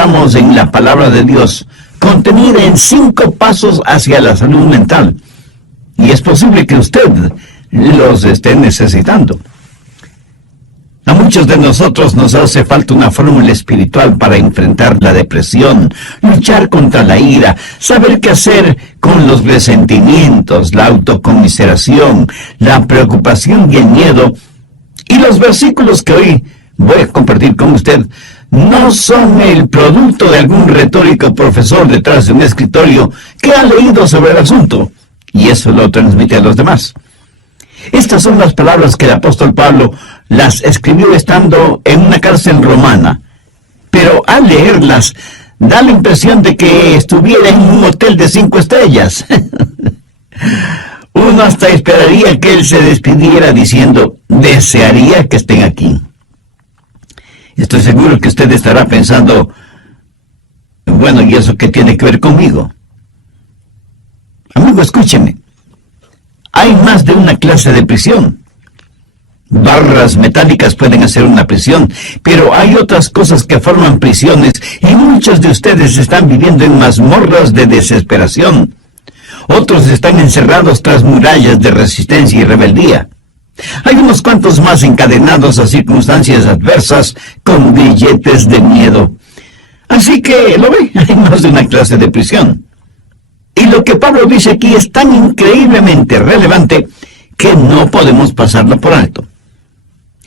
encontramos en la palabra de Dios, contenida en 5 pasos hacia la salud mental. Y es posible que usted los esté necesitando. A muchos de nosotros nos hace falta una fórmula espiritual para enfrentar la depresión, luchar contra la ira, saber qué hacer con los resentimientos, la autocomiseración, la preocupación y el miedo. Y los versículos que hoy voy a compartir con usted no son el producto de algún retórico profesor detrás de un escritorio que ha leído sobre el asunto y eso lo transmite a los demás. Estas son las palabras que el apóstol Pablo las escribió estando en una cárcel romana, pero al leerlas da la impresión de que estuviera en un hotel de 5 estrellas. Uno hasta esperaría que él se despidiera diciendo, desearía que estén aquí. Estoy seguro que usted estará pensando, bueno, ¿y eso qué tiene que ver conmigo? Amigo, escúcheme. Hay más de una clase de prisión. Barras metálicas pueden hacer una prisión, pero hay otras cosas que forman prisiones y muchos de ustedes están viviendo en mazmorras de desesperación. Otros están encerrados tras murallas de resistencia y rebeldía. Hay unos cuantos más encadenados a circunstancias adversas con grilletes de miedo. Así que, ¿lo ve? Hay más de una clase de prisión. Y lo que Pablo dice aquí es tan increíblemente relevante que no podemos pasarlo por alto.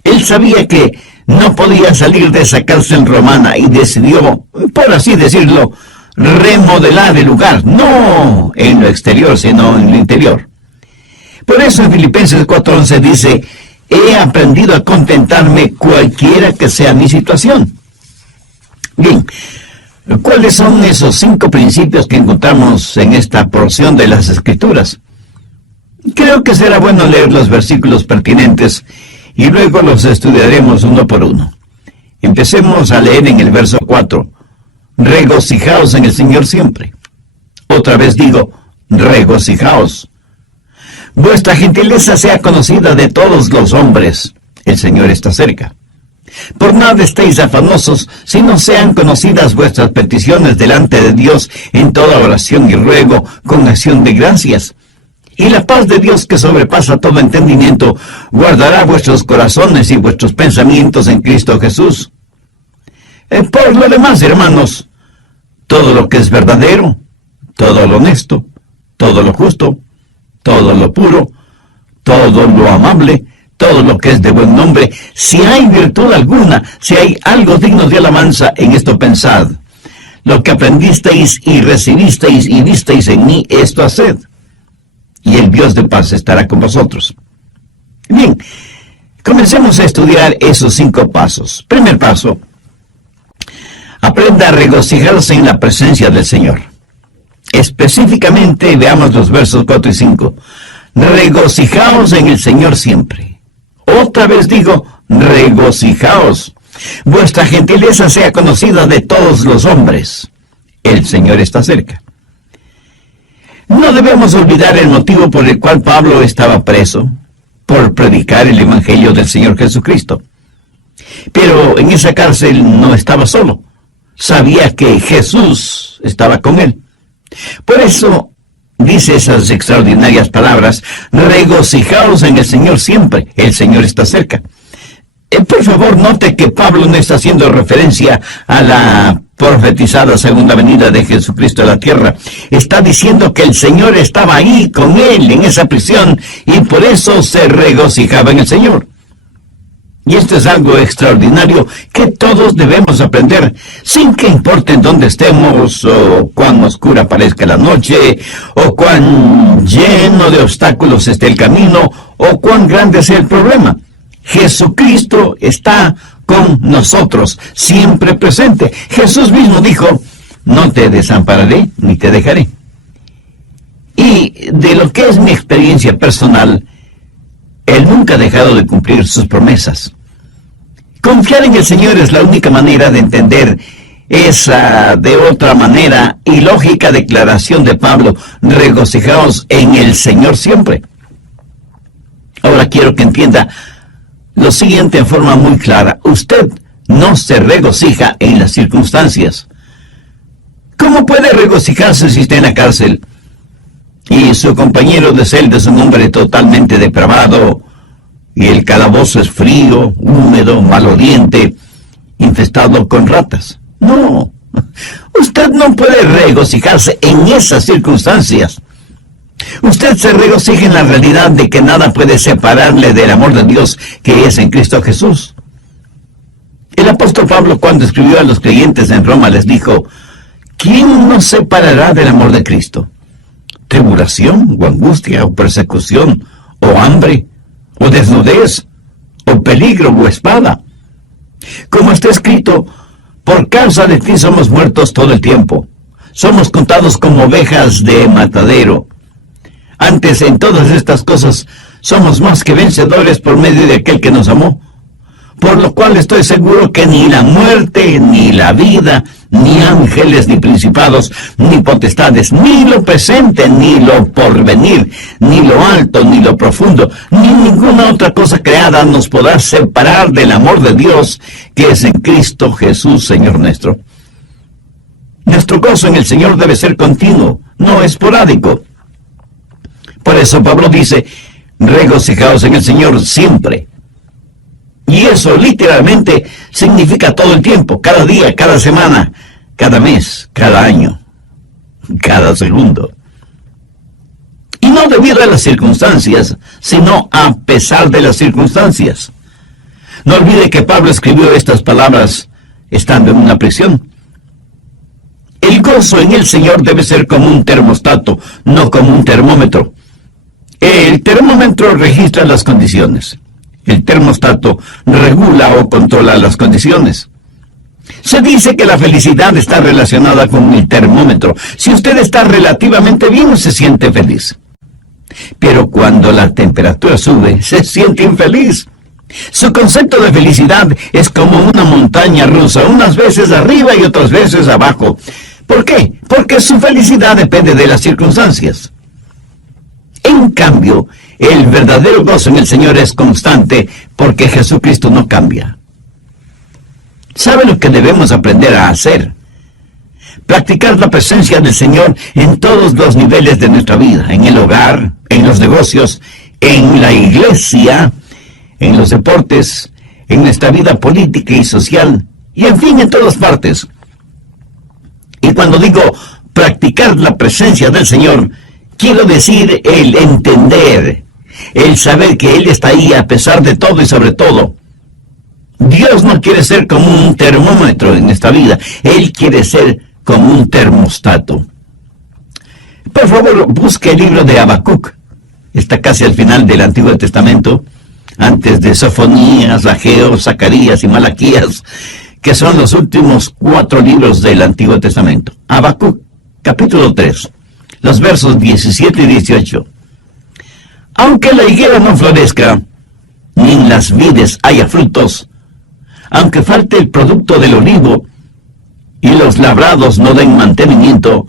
Él sabía que no podía salir de esa cárcel romana y decidió, por así decirlo, remodelar el lugar, no en lo exterior, sino en lo interior. Por eso en Filipenses 4:11 dice, he aprendido a contentarme cualquiera que sea mi situación. Bien, ¿cuáles son esos 5 principios que encontramos en esta porción de las Escrituras? Creo que será bueno leer los versículos pertinentes y luego los estudiaremos uno por uno. Empecemos a leer en el verso 4. Regocijaos en el Señor siempre. Otra vez digo, regocijaos. Vuestra gentileza sea conocida de todos los hombres. El Señor está cerca. Por nada estéis afanosos, sino sean conocidas vuestras peticiones delante de Dios en toda oración y ruego, con acción de gracias. Y la paz de Dios, que sobrepasa todo entendimiento, guardará vuestros corazones y vuestros pensamientos en Cristo Jesús. Por lo demás, hermanos, todo lo que es verdadero, todo lo honesto, todo lo justo, todo lo puro, todo lo amable, todo lo que es de buen nombre, si hay virtud alguna, si hay algo digno de alabanza, en esto pensad. Lo que aprendisteis y recibisteis y visteis en mí, esto haced. Y el Dios de paz estará con vosotros. Bien, comencemos a estudiar esos 5 pasos. Primer paso, aprenda a regocijarse en la presencia del Señor. Específicamente, veamos los versos 4 y 5. Regocijaos en el Señor siempre. Otra vez digo, regocijaos. Vuestra gentileza sea conocida de todos los hombres. El Señor está cerca. No debemos olvidar el motivo por el cual Pablo estaba preso, por predicar el Evangelio del Señor Jesucristo. Pero en esa cárcel no estaba solo. Sabía que Jesús estaba con él. Por eso dice esas extraordinarias palabras, regocijaos en el Señor siempre, el Señor está cerca. Por favor, note que Pablo no está haciendo referencia a la profetizada segunda venida de Jesucristo a la tierra. Está diciendo que el Señor estaba ahí con él en esa prisión y por eso se regocijaba en el Señor. Y esto es algo extraordinario que todos debemos aprender, sin que importe en dónde estemos, o cuán oscura parezca la noche, o cuán lleno de obstáculos esté el camino, o cuán grande sea el problema. Jesucristo está con nosotros, siempre presente. Jesús mismo dijo, no te desampararé ni te dejaré. Y de lo que es mi experiencia personal, Él nunca ha dejado de cumplir sus promesas. Confiar en el Señor es la única manera de entender esa de otra manera ilógica declaración de Pablo, regocijaos en el Señor siempre. Ahora quiero que entienda lo siguiente en forma muy clara. Usted no se regocija en las circunstancias. ¿Cómo puede regocijarse si está en la cárcel? Y su compañero de celda es un hombre totalmente depravado, y el calabozo es frío, húmedo, maloliente, infestado con ratas. No, usted no puede regocijarse en esas circunstancias. Usted se regocija en la realidad de que nada puede separarle del amor de Dios que es en Cristo Jesús. El apóstol Pablo, cuando escribió a los creyentes en Roma, les dijo: ¿quién nos separará del amor de Cristo? ¿Tribulación, o angustia, o persecución, o hambre, o desnudez, o peligro, o espada? Como está escrito: por causa de ti somos muertos todo el tiempo. Somos contados como ovejas de matadero. Antes, en todas estas cosas, somos más que vencedores por medio de aquel que nos amó. Por lo cual estoy seguro que ni la muerte, ni la vida, ni ángeles, ni principados, ni potestades, ni lo presente, ni lo porvenir, ni lo alto, ni lo profundo, ni ninguna otra cosa creada nos podrá separar del amor de Dios que es en Cristo Jesús, Señor nuestro. Nuestro gozo en el Señor debe ser continuo, no esporádico. Por eso Pablo dice: regocijaos en el Señor siempre. Y eso literalmente significa todo el tiempo, cada día, cada semana, cada mes, cada año, cada segundo. Y no debido a las circunstancias, sino a pesar de las circunstancias. No olvide que Pablo escribió estas palabras estando en una prisión. El gozo en el Señor debe ser como un termostato, no como un termómetro. El termómetro registra las condiciones. El termostato regula o controla las condiciones. Se dice que la felicidad está relacionada con el termómetro. Si usted está relativamente bien, se siente feliz. Pero cuando la temperatura sube, se siente infeliz. Su concepto de felicidad es como una montaña rusa, unas veces arriba y otras veces abajo. ¿Por qué? Porque su felicidad depende de las circunstancias. En cambio, el verdadero gozo en el Señor es constante, porque Jesucristo no cambia. ¿Sabe lo que debemos aprender a hacer? Practicar la presencia del Señor en todos los niveles de nuestra vida, en el hogar, en los negocios, en la iglesia, en los deportes, en nuestra vida política y social, y en fin, en todas partes. Y cuando digo practicar la presencia del Señor, quiero decir el entender, el saber que Él está ahí a pesar de todo y sobre todo. Dios no quiere ser como un termómetro en esta vida, Él quiere ser como un termostato. Por favor, busque el libro de Habacuc. Está casi al final del Antiguo Testamento, antes de Sofonías, Ageo, Zacarías y Malaquías, que son los últimos 4 libros del Antiguo Testamento. Habacuc, capítulo 3, los versos 17 y 18. Aunque la higuera no florezca, ni en las vides haya frutos, aunque falte el producto del olivo, y los labrados no den mantenimiento,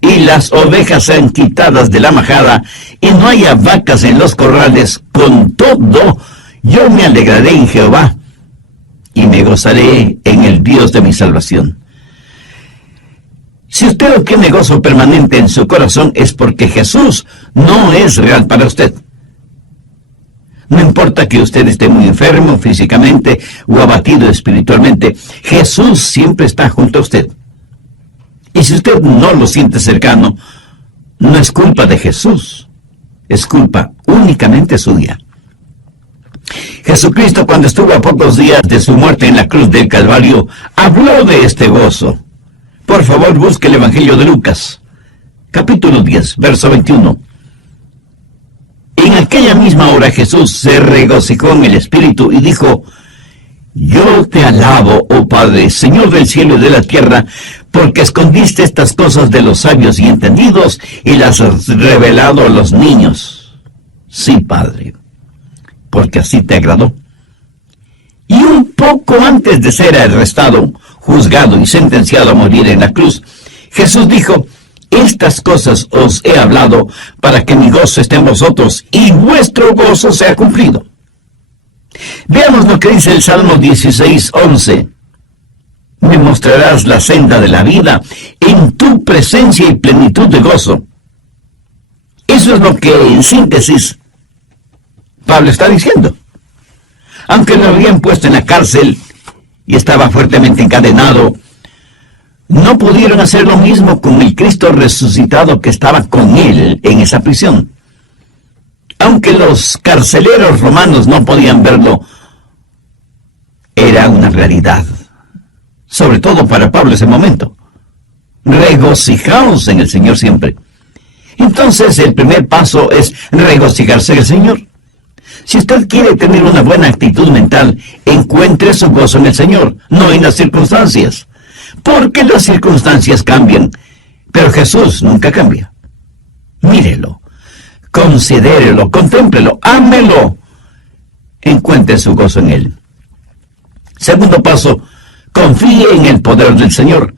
y las ovejas sean quitadas de la majada, y no haya vacas en los corrales, con todo, yo me alegraré en Jehová, y me gozaré en el Dios de mi salvación. Si usted no tiene gozo permanente en su corazón, es porque Jesús no es real para usted. No importa que usted esté muy enfermo físicamente o abatido espiritualmente, Jesús siempre está junto a usted. Y si usted no lo siente cercano, no es culpa de Jesús, es culpa únicamente suya. Jesucristo, cuando estuvo a pocos días de su muerte en la cruz del Calvario, habló de este gozo. Por favor, busque el Evangelio de Lucas, capítulo 10, verso 21. En aquella misma hora Jesús se regocijó en el Espíritu y dijo: yo te alabo, oh Padre, Señor del cielo y de la tierra, porque escondiste estas cosas de los sabios y entendidos y las has revelado a los niños. Sí, Padre, porque así te agradó. Y un poco antes de ser arrestado, juzgado y sentenciado a morir en la cruz, Jesús dijo: estas cosas os he hablado para que mi gozo esté en vosotros y vuestro gozo sea cumplido. Veamos lo que dice el Salmo 16:11. Me mostrarás la senda de la vida, en tu presencia y plenitud de gozo. Eso es lo que, en síntesis, Pablo está diciendo. Aunque lo habían puesto en la cárcel y estaba fuertemente encadenado, no pudieron hacer lo mismo con el Cristo resucitado que estaba con él en esa prisión. Aunque los carceleros romanos no podían verlo, era una realidad. Sobre todo para Pablo ese momento. Regocijaos en el Señor siempre. Entonces el primer paso es regocijarse en el Señor. Si usted quiere tener una buena actitud mental, encuentre su gozo en el Señor, no en las circunstancias. Porque las circunstancias cambian, pero Jesús nunca cambia. Mírelo, considérelo, contémplelo, ámelo. Encuentre su gozo en Él. Segundo paso, confíe en el poder del Señor.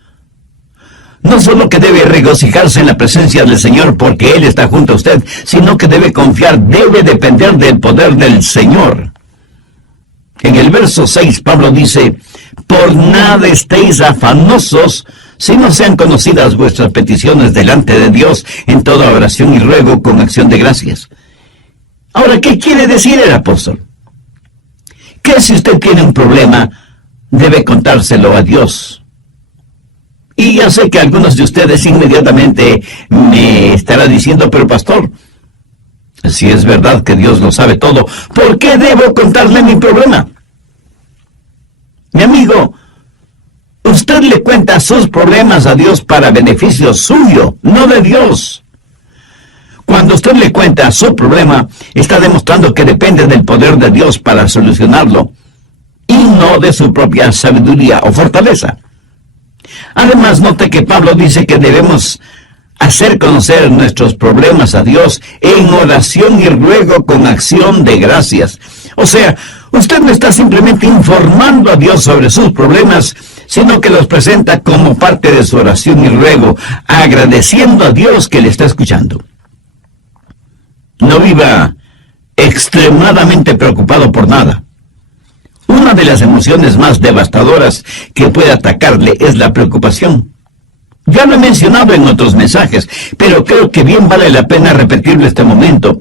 No solo que debe regocijarse en la presencia del Señor porque Él está junto a usted, sino que debe confiar, debe depender del poder del Señor. En el verso 6, Pablo dice, por nada estéis afanosos, si no sean conocidas vuestras peticiones delante de Dios en toda oración y ruego con acción de gracias. Ahora, ¿qué quiere decir el apóstol? Que si usted tiene un problema, debe contárselo a Dios. Y ya sé que algunos de ustedes inmediatamente me estarán diciendo, pero pastor, si es verdad que Dios lo sabe todo, ¿por qué debo contarle mi problema? Mi amigo, usted le cuenta sus problemas a Dios para beneficio suyo, no de Dios. Cuando usted le cuenta su problema, está demostrando que depende del poder de Dios para solucionarlo, y no de su propia sabiduría o fortaleza. Además, note que Pablo dice que debemos hacer conocer nuestros problemas a Dios en oración y ruego con acción de gracias. O sea, usted no está simplemente informando a Dios sobre sus problemas, sino que los presenta como parte de su oración y ruego, agradeciendo a Dios que le está escuchando. No viva extremadamente preocupado por nada. Una de las emociones más devastadoras que puede atacarle es la preocupación. Ya lo he mencionado en otros mensajes, pero creo que bien vale la pena repetirlo este momento.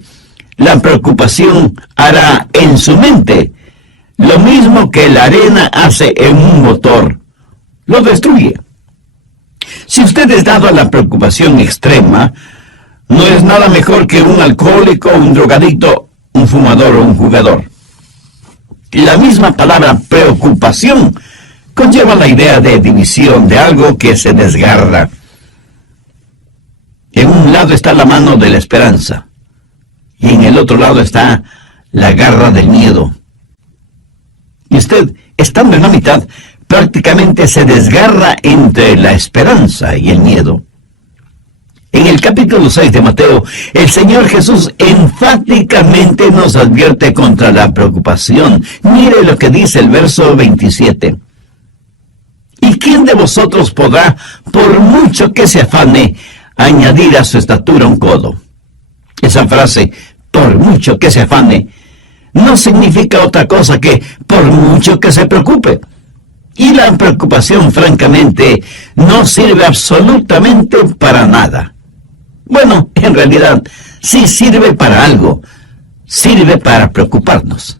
La preocupación hará en su mente lo mismo que la arena hace en un motor. Lo destruye. Si usted es dado a la preocupación extrema, no es nada mejor que un alcohólico, un drogadicto, un fumador o un jugador. La misma palabra preocupación conlleva la idea de división, de algo que se desgarra. En un lado está la mano de la esperanza y en el otro lado está la garra del miedo. Y usted, estando en la mitad, prácticamente se desgarra entre la esperanza y el miedo. En el capítulo 6 de Mateo, el Señor Jesús enfáticamente nos advierte contra la preocupación. Mire lo que dice el verso 27. ¿Y quién de vosotros podrá, por mucho que se afane, añadir a su estatura un codo? Esa frase, por mucho que se afane, no significa otra cosa que por mucho que se preocupe. Y la preocupación, francamente, no sirve absolutamente para nada. Bueno, en realidad, sí sirve para algo. Sirve para preocuparnos.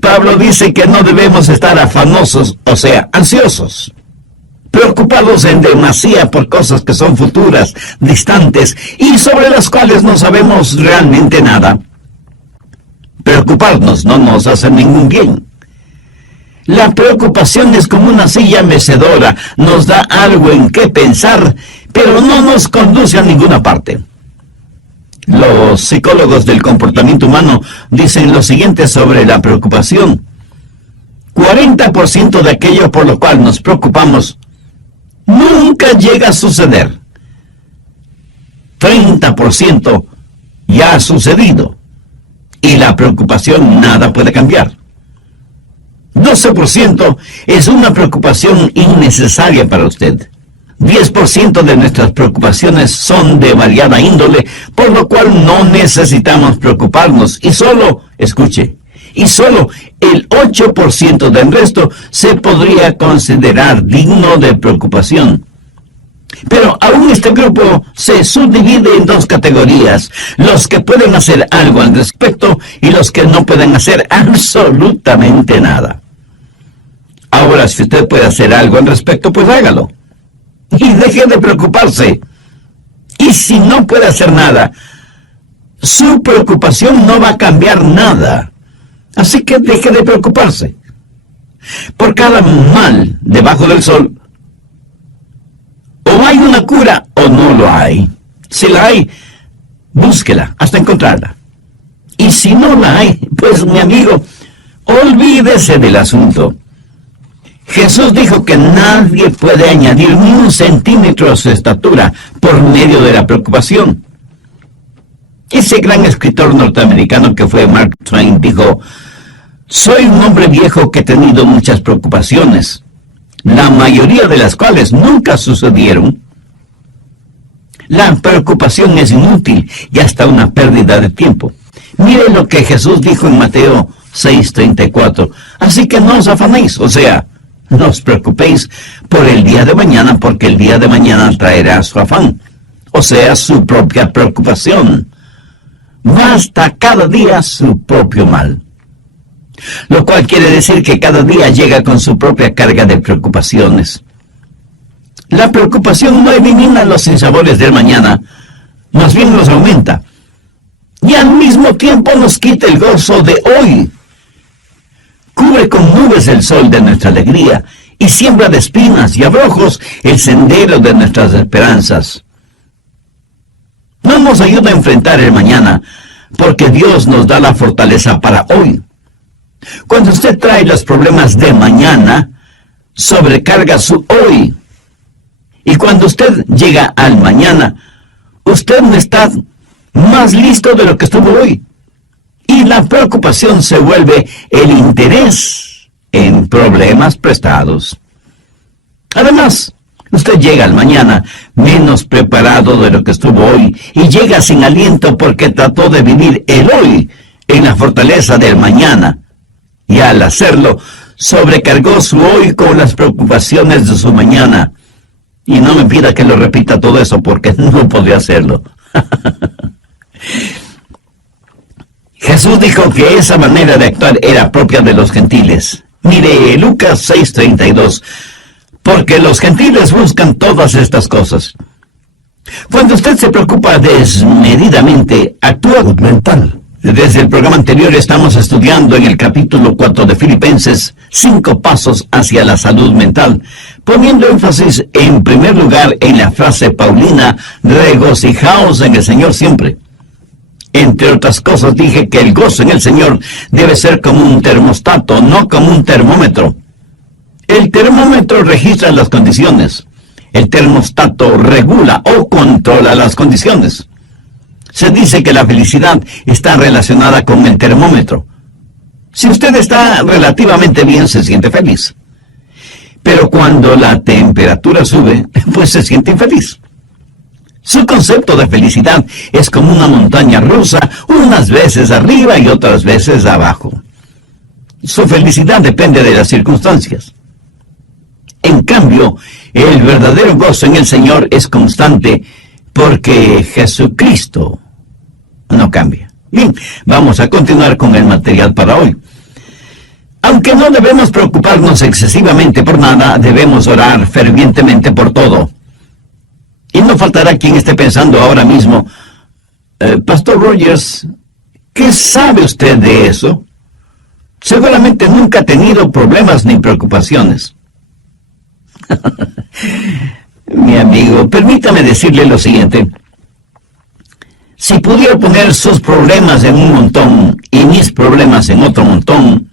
Pablo dice que no debemos estar afanosos, o sea, ansiosos, preocupados en demasía por cosas que son futuras, distantes, y sobre las cuales no sabemos realmente nada. Preocuparnos no nos hace ningún bien. La preocupación es como una silla mecedora, nos da algo en qué pensar, pero no nos conduce a ninguna parte. Los psicólogos del comportamiento humano dicen lo siguiente sobre la preocupación. 40% de aquello por lo cual nos preocupamos nunca llega a suceder. 30% ya ha sucedido. Y la preocupación nada puede cambiar. 12% es una preocupación innecesaria para usted. 10% de nuestras preocupaciones son de variada índole, por lo cual no necesitamos preocuparnos. Y solo, escuche, y solo el 8% del resto se podría considerar digno de preocupación. Pero aún este grupo se subdivide en dos categorías: los que pueden hacer algo al respecto y los que no pueden hacer absolutamente nada. Ahora, si usted puede hacer algo al respecto, pues hágalo. Y deje de preocuparse. Y si no puede hacer nada, su preocupación no va a cambiar nada. Así que deje de preocuparse. Por cada mal debajo del sol, o hay una cura o no lo hay. Si la hay, búsquela hasta encontrarla. Y si no la hay, pues mi amigo, olvídese del asunto. Jesús dijo que nadie puede añadir ni un centímetro a su estatura por medio de la preocupación. Ese gran escritor norteamericano que fue Mark Twain dijo: soy un hombre viejo que he tenido muchas preocupaciones, la mayoría de las cuales nunca sucedieron. La preocupación es inútil y hasta una pérdida de tiempo. Mire lo que Jesús dijo en Mateo 6:34. Así que no os afanéis, o sea, no os preocupéis por el día de mañana, porque el día de mañana traerá su afán, o sea, su propia preocupación. Basta cada día su propio mal. Lo cual quiere decir que cada día llega con su propia carga de preocupaciones. La preocupación no elimina los sinsabores del mañana, más bien los aumenta. Y al mismo tiempo nos quita el gozo de hoy. Cubre con nubes el sol de nuestra alegría y siembra de espinas y abrojos el sendero de nuestras esperanzas. No nos ayuda a enfrentar el mañana, porque Dios nos da la fortaleza para hoy. Cuando usted trae los problemas de mañana, sobrecarga su hoy. Y cuando usted llega al mañana, usted no está más listo de lo que estuvo hoy. Y la preocupación se vuelve el interés en problemas prestados. Además, usted llega al mañana menos preparado de lo que estuvo hoy y llega sin aliento porque trató de vivir el hoy en la fortaleza del mañana. Y al hacerlo, sobrecargó su hoy con las preocupaciones de su mañana. Y no me pida que lo repita todo eso porque no podría hacerlo. Jesús dijo que esa manera de actuar era propia de los gentiles. Mire, Lucas 6:32. Porque los gentiles buscan todas estas cosas. Cuando usted se preocupa desmedidamente, actúa mental. Desde el programa anterior estamos estudiando en el capítulo 4 de Filipenses 5 pasos hacia la salud mental, poniendo énfasis en primer lugar en la frase paulina: regocijaos en el Señor siempre. Entre otras cosas dije que el gozo en el Señor debe ser como un termostato, no como un termómetro. El termómetro registra las condiciones. El termostato regula o controla las condiciones. Se dice que la felicidad está relacionada con el termómetro. Si usted está relativamente bien, se siente feliz. Pero cuando la temperatura sube, pues se siente infeliz. Su concepto de felicidad es como una montaña rusa, unas veces arriba y otras veces abajo. Su felicidad depende de las circunstancias. En cambio, el verdadero gozo en el Señor es constante, porque Jesucristo no cambia. Bien, vamos a continuar con el material para hoy. Aunque no debemos preocuparnos excesivamente por nada, debemos orar fervientemente por todo. Y no faltará quien esté pensando ahora mismo: Pastor Rogers, ¿qué sabe usted de eso? Seguramente nunca ha tenido problemas ni preocupaciones. Mi amigo, permítame decirle lo siguiente. Si pudiera poner sus problemas en un montón y mis problemas en otro montón,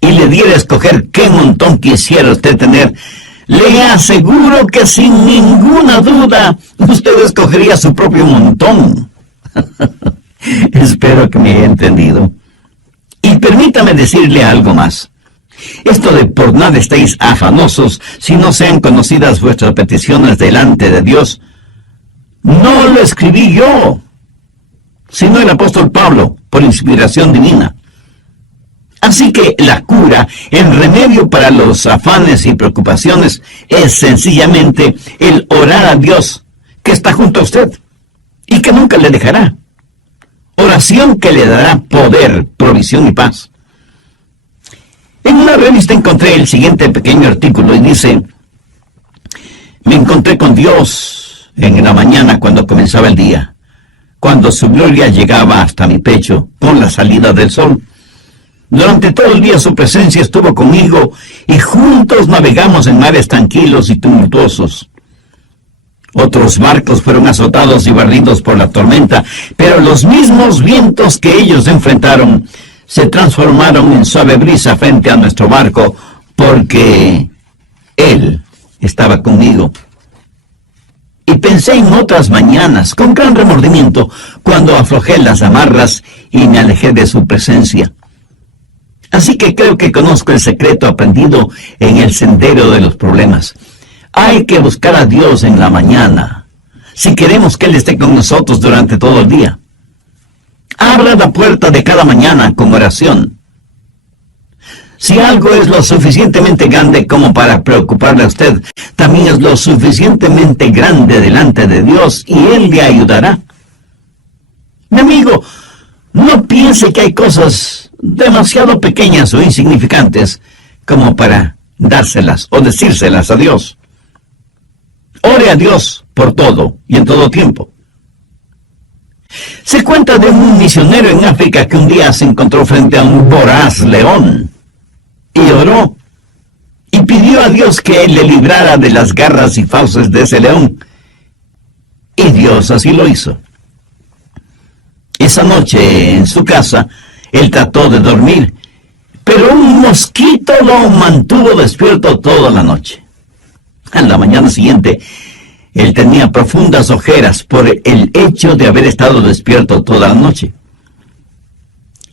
y le diera a escoger qué montón quisiera usted tener, le aseguro que sin ninguna duda usted escogería su propio montón. Espero que me haya entendido. Y permítame decirle algo más. Esto de por nada estéis afanosos si no sean conocidas vuestras peticiones delante de Dios, no lo escribí yo, sino el apóstol Pablo, por inspiración divina. Así que la cura, el remedio para los afanes y preocupaciones es sencillamente el orar a Dios, que está junto a usted y que nunca le dejará. Oración que le dará poder, provisión y paz. En una revista encontré el siguiente pequeño artículo y dice: me encontré con Dios en la mañana cuando comenzaba el día, cuando su gloria llegaba hasta mi pecho con la salida del sol. Durante todo el día su presencia estuvo conmigo y juntos navegamos en mares tranquilos y tumultuosos. Otros barcos fueron azotados y barridos por la tormenta, pero los mismos vientos que ellos enfrentaron se transformaron en suave brisa frente a nuestro barco, porque Él estaba conmigo. Y pensé en otras mañanas, con gran remordimiento, cuando aflojé las amarras y me alejé de su presencia. Así que creo que conozco el secreto aprendido en el sendero de los problemas. Hay que buscar a Dios en la mañana, si queremos que Él esté con nosotros durante todo el día. Abra la puerta de cada mañana con oración. Si algo es lo suficientemente grande como para preocuparle a usted, también es lo suficientemente grande delante de Dios y Él le ayudará. Mi amigo, no piense que hay cosas demasiado pequeñas o insignificantes como para dárselas o decírselas a Dios. Ore a Dios por todo y en todo tiempo. Se cuenta de un misionero en África que un día se encontró frente a un voraz león y oró y pidió a Dios que Él le librara de las garras y fauces de ese león. Y Dios así lo hizo. Esa noche en su casa él trató de dormir, pero un mosquito lo mantuvo despierto toda la noche. A la mañana siguiente, él tenía profundas ojeras por el hecho de haber estado despierto toda la noche.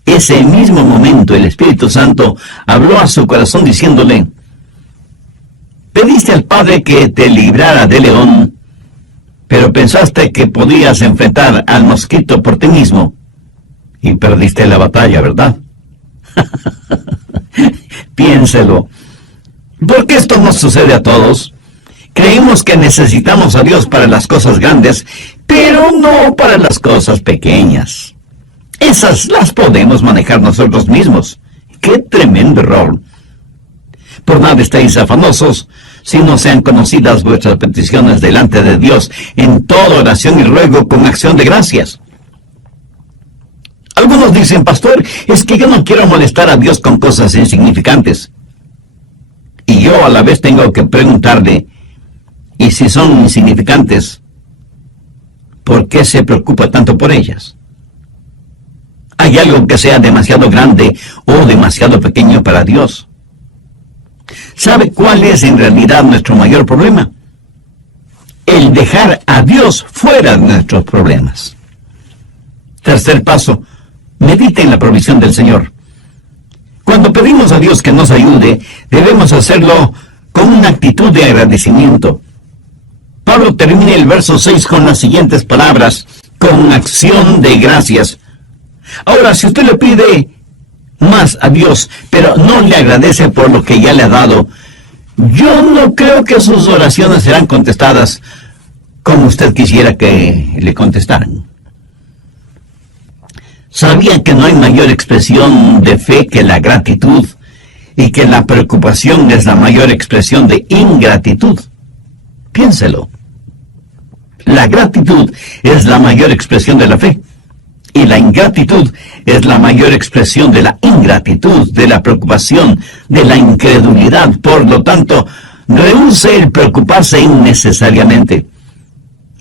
Ese mismo momento el Espíritu Santo habló a su corazón diciéndole: pediste al Padre que te librara del león, pero pensaste que podías enfrentar al mosquito por ti mismo y perdiste la batalla, ¿verdad? Piénselo. Porque esto nos sucede a todos. Creemos que necesitamos a Dios para las cosas grandes, pero no para las cosas pequeñas. Esas las podemos manejar nosotros mismos. ¡Qué tremendo error! Por nada estéis afanosos, si no sean conocidas vuestras peticiones delante de Dios, en toda oración y ruego con acción de gracias. Algunos dicen: pastor, es que yo no quiero molestar a Dios con cosas insignificantes. Y yo a la vez tengo que preguntarle: ¿y si son insignificantes, por qué se preocupa tanto por ellas? ¿Hay algo que sea demasiado grande o demasiado pequeño para Dios? ¿Sabe cuál es en realidad nuestro mayor problema? El dejar a Dios fuera de nuestros problemas. Tercer paso: medite en la provisión del Señor. Cuando pedimos a Dios que nos ayude, debemos hacerlo con una actitud de agradecimiento. Pablo termina el verso 6 con las siguientes palabras: con acción de gracias. Ahora, si usted le pide más a Dios, pero no le agradece por lo que ya le ha dado, yo no creo que sus oraciones serán contestadas como usted quisiera que le contestaran. ¿Sabía que no hay mayor expresión de fe que la gratitud y que la preocupación es la mayor expresión de ingratitud? Piénselo. La gratitud es la mayor expresión de la fe y la ingratitud es la mayor expresión de la ingratitud, de la preocupación, de la incredulidad. Por lo tanto, rehúse el preocuparse innecesariamente.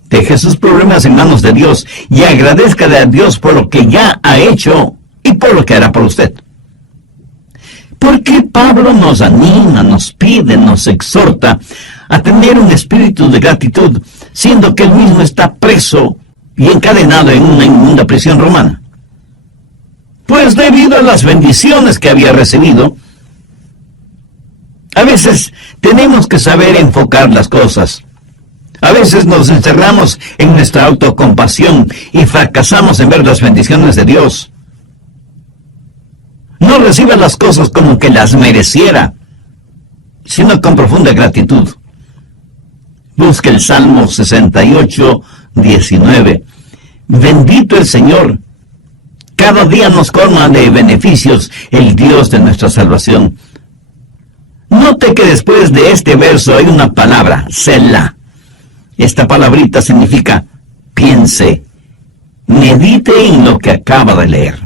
Deje sus problemas en manos de Dios y agradezcale a Dios por lo que ya ha hecho y por lo que hará por usted. ¿Por qué Pablo nos anima, nos pide, nos exhorta a tener un espíritu de gratitud, siendo que él mismo está preso y encadenado en una inmunda prisión romana? Pues debido a las bendiciones que había recibido. A veces tenemos que saber enfocar las cosas. A veces nos encerramos en nuestra autocompasión y fracasamos en ver las bendiciones de Dios. No reciba las cosas como que las mereciera, sino con profunda gratitud. Busque el Salmo 68, 19. Bendito el Señor. Cada día nos colma de beneficios el Dios de nuestra salvación. Note que después de este verso hay una palabra, Selah. Esta palabrita significa piense, medite en lo que acaba de leer.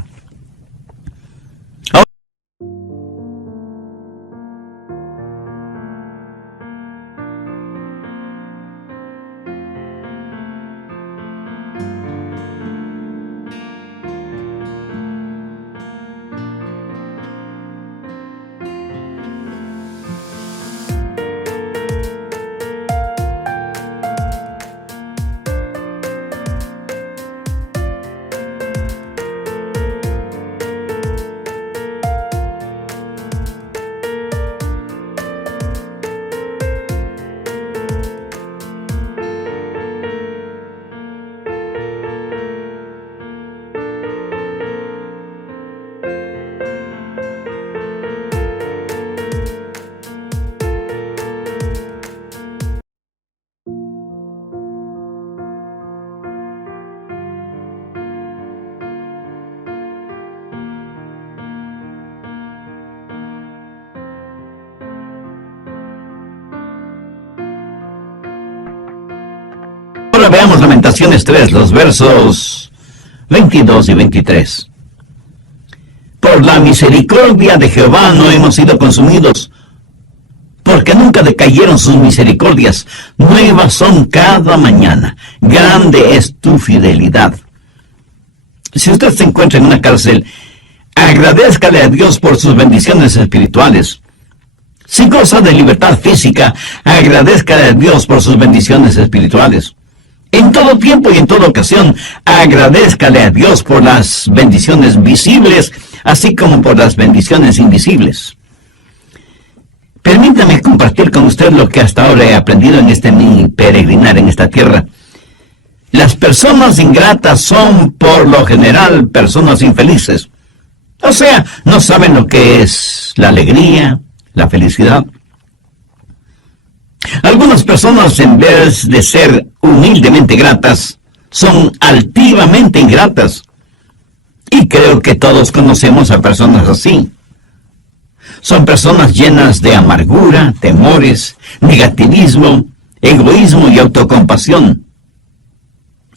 Ahora veamos Lamentaciones 3, los versos 22 y 23. Por la misericordia de Jehová no hemos sido consumidos, porque nunca decayeron sus misericordias. Nuevas son cada mañana. Grande es tu fidelidad. Si usted se encuentra en una cárcel, agradézcale a Dios por sus bendiciones espirituales. Si goza de libertad física, agradézcale a Dios por sus bendiciones espirituales. En todo tiempo y en toda ocasión, agradézcale a Dios por las bendiciones visibles, así como por las bendiciones invisibles. Permítame compartir con usted lo que hasta ahora he aprendido en mi peregrinar en esta tierra. Las personas ingratas son, por lo general, personas infelices. O sea, no saben lo que es la alegría, la felicidad. Algunas personas, en vez de ser humildemente gratas, son altivamente ingratas. Y creo que todos conocemos a personas así. Son personas llenas de amargura, temores, negativismo, egoísmo y autocompasión.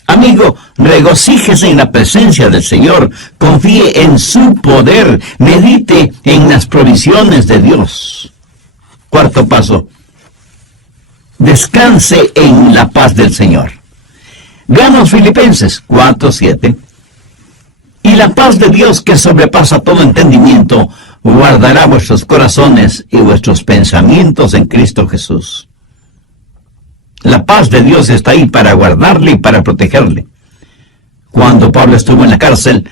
Amigo, regocíjese en la presencia del Señor, confíe en su poder, medite en las provisiones de Dios. Cuarto paso, descanse en la paz del Señor. Veamos Filipenses 4:7. Y la paz de Dios, que sobrepasa todo entendimiento, guardará vuestros corazones y vuestros pensamientos en Cristo Jesús. La paz de Dios está ahí para guardarle y para protegerle. Cuando Pablo estuvo en la cárcel,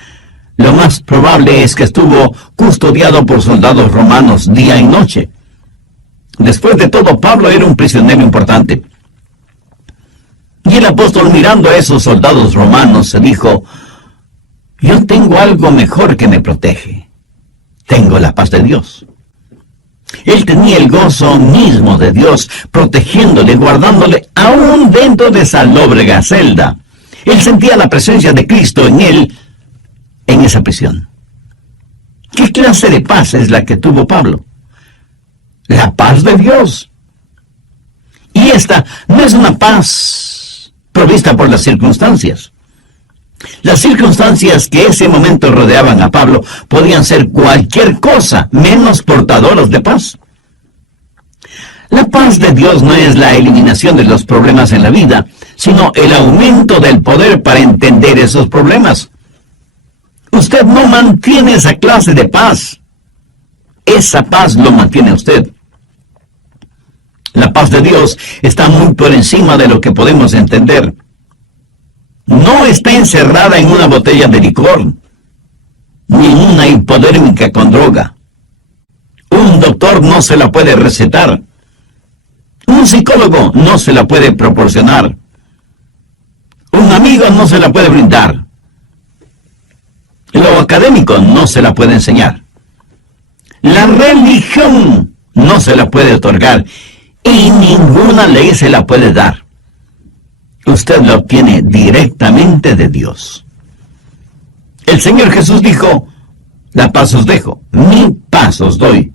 lo más probable es que estuvo custodiado por soldados romanos día y noche. Después de todo, Pablo era un prisionero importante. Y el apóstol, mirando a esos soldados romanos, se dijo: yo tengo algo mejor que me protege. Tengo la paz de Dios. Él tenía el gozo mismo de Dios, protegiéndole, guardándole, aún dentro de esa lóbrega celda. Él sentía la presencia de Cristo en él, en esa prisión. ¿Qué clase de paz es la que tuvo Pablo? La paz de Dios. Y esta no es una paz provista por las circunstancias. Las circunstancias que ese momento rodeaban a Pablo podían ser cualquier cosa menos portadoras de paz. La paz de Dios no es la eliminación de los problemas en la vida, sino el aumento del poder para entender esos problemas. Usted no mantiene esa clase de paz. Esa paz lo mantiene usted. La paz de Dios está muy por encima de lo que podemos entender. No está encerrada en una botella de licor, ni en una hipodérmica con droga. Un doctor no se la puede recetar. Un psicólogo no se la puede proporcionar. Un amigo no se la puede brindar. Lo académico no se la puede enseñar. La religión no se la puede otorgar y ninguna ley se la puede dar. Usted lo obtiene directamente de Dios. El Señor Jesús dijo: la paz os dejo, mi paz os doy.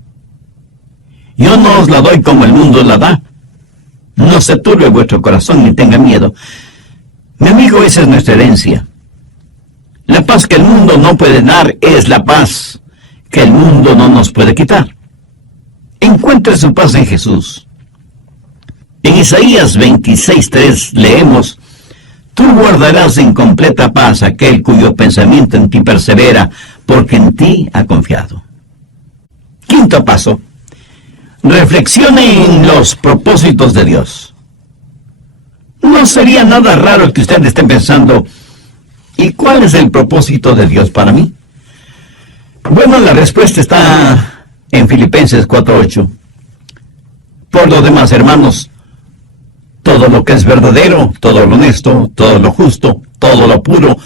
Yo no os la doy como el mundo la da. No se turbe vuestro corazón ni tenga miedo. Mi amigo, esa es nuestra herencia. La paz que el mundo no puede dar es la paz que el mundo no nos puede quitar. Encuentre su paz en Jesús. En Isaías 26:3 leemos: tú guardarás en completa paz aquel cuyo pensamiento en ti persevera, porque en ti ha confiado. Quinto paso: reflexione en los propósitos de Dios. No sería nada raro que usted esté pensando: ¿y cuál es el propósito de Dios para mí? Bueno, la respuesta está en Filipenses 4:8. Por lo demás, hermanos, todo lo que es verdadero, todo lo honesto, todo lo justo, todo lo puro,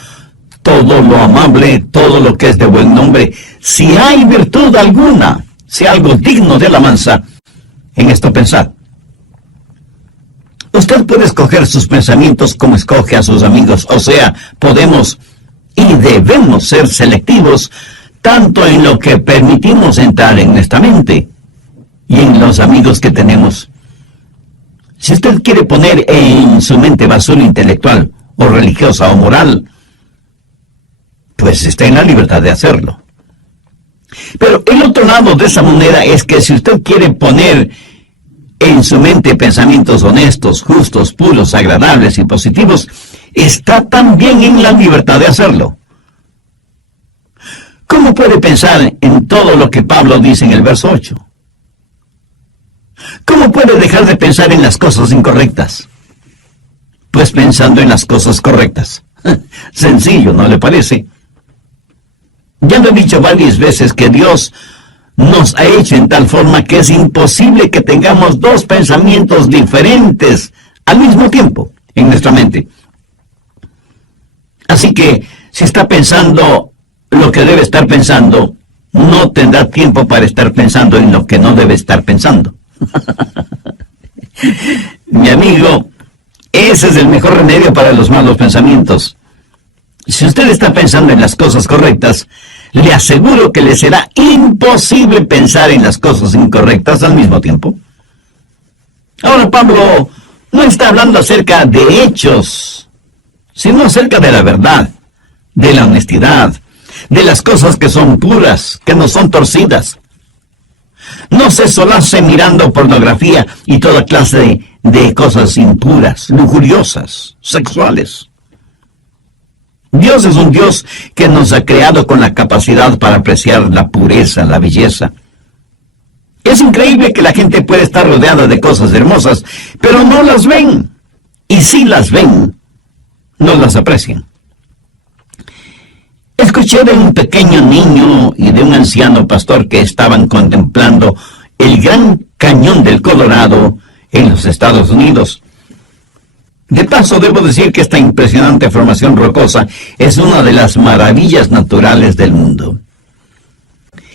todo lo amable, todo lo que es de buen nombre, si hay virtud alguna, si algo digno de alabanza, en esto pensad. Usted puede escoger sus pensamientos como escoge a sus amigos, o sea, podemos y debemos ser selectivos tanto en lo que permitimos entrar en nuestra mente y en los amigos que tenemos. Si usted quiere poner en su mente basura intelectual o religiosa o moral, pues está en la libertad de hacerlo. Pero el otro lado de esa moneda es que si usted quiere poner en su mente pensamientos honestos, justos, puros, agradables y positivos, está también en la libertad de hacerlo. ¿Cómo puede pensar en todo lo que Pablo dice en el verso 8? ¿Cómo puede dejar de pensar en las cosas incorrectas? Pues pensando en las cosas correctas. Sencillo, ¿no le parece? Ya lo he dicho varias veces que Dios nos ha hecho en tal forma que es imposible que tengamos dos pensamientos diferentes al mismo tiempo en nuestra mente. Así que si está pensando lo que debe estar pensando, no tendrá tiempo para estar pensando en lo que no debe estar pensando. Mi amigo, ese es el mejor remedio para los malos pensamientos. Si usted está pensando en las cosas correctas, le aseguro que le será imposible pensar en las cosas incorrectas al mismo tiempo. Ahora, Pablo no está hablando acerca de hechos, sino acerca de la verdad, de la honestidad, de las cosas que son puras, que no son torcidas. No se solace mirando pornografía y toda clase de cosas impuras, lujuriosas, sexuales. Dios es un Dios que nos ha creado con la capacidad para apreciar la pureza, la belleza. Es increíble que la gente puede estar rodeada de cosas hermosas, pero no las ven. Y si las ven, no las aprecian. Escuché de un pequeño niño y de un anciano pastor que estaban contemplando el Gran Cañón del Colorado en los Estados Unidos. De paso, debo decir que esta impresionante formación rocosa es una de las maravillas naturales del mundo.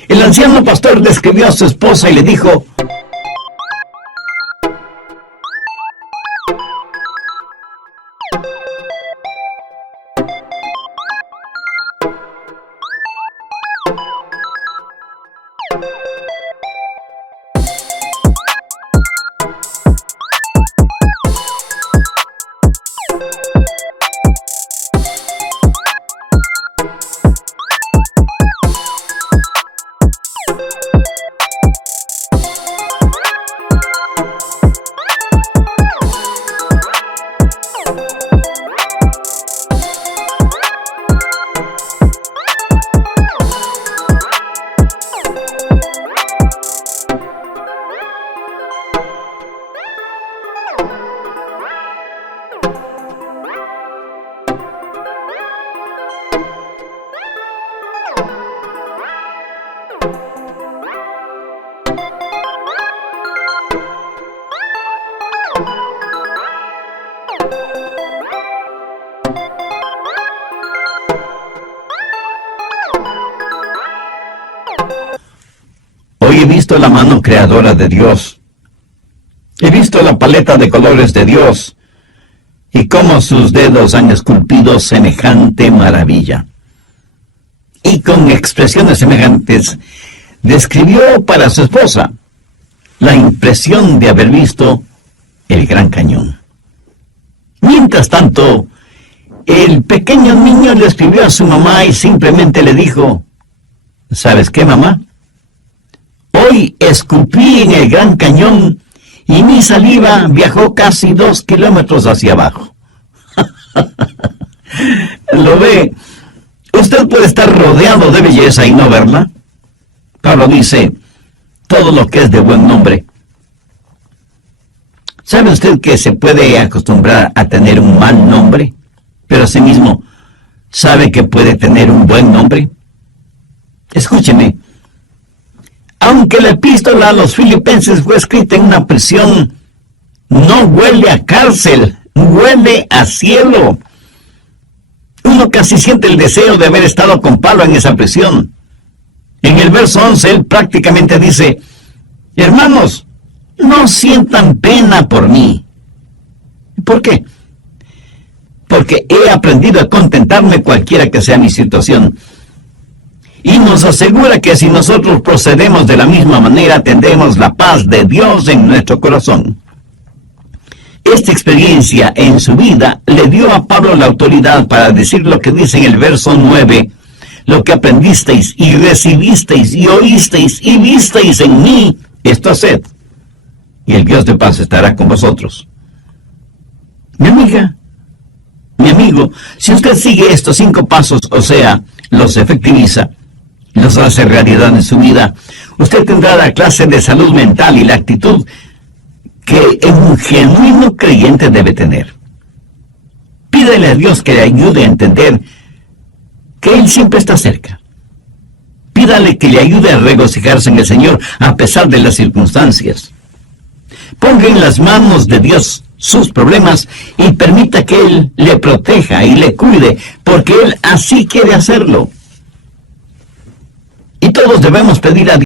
El anciano pastor describió a su esposa y le dijo: Hoy he visto la mano creadora de Dios. He visto la paleta de colores de Dios y cómo sus dedos han esculpido semejante maravilla. Y con expresiones semejantes describió para su esposa la impresión de haber visto el Gran Cañón. Mientras tanto, el pequeño niño le escribió a su mamá y simplemente le dijo: ¿sabes qué, mamá? Hoy escupí en el Gran Cañón y mi saliva viajó casi 2 kilómetros hacia abajo. ¿Lo ve? Usted puede estar rodeado de belleza y no verla. Pablo dice: todo lo que es de buen nombre. ¿Sabe usted que se puede acostumbrar a tener un mal nombre, pero asimismo sabe que puede tener un buen nombre? Escúcheme. Aunque la epístola a los Filipenses fue escrita en una prisión, no huele a cárcel, huele a cielo. Uno casi siente el deseo de haber estado con Pablo en esa prisión. En el verso 11, él prácticamente dice: hermanos, no sientan pena por mí. ¿Por qué? Porque he aprendido a contentarme cualquiera que sea mi situación. Y nos asegura que si nosotros procedemos de la misma manera, tendremos la paz de Dios en nuestro corazón. Esta experiencia en su vida le dio a Pablo la autoridad para decir lo que dice en el verso 9: lo que aprendisteis y recibisteis y oísteis y visteis en mí, esto haced, y el Dios de paz estará con vosotros. Mi amiga, mi amigo, si usted sigue estos 5 pasos, o sea, los efectiviza, los hace realidad en su vida, usted tendrá la clase de salud mental y la actitud que un genuino creyente debe tener. Pídele a Dios que le ayude a entender que Él siempre está cerca. Pídale que le ayude a regocijarse en el Señor a pesar de las circunstancias. Ponga en las manos de Dios sus problemas y permita que Él le proteja y le cuide, porque Él así quiere hacerlo. Y todos debemos pedir a Dios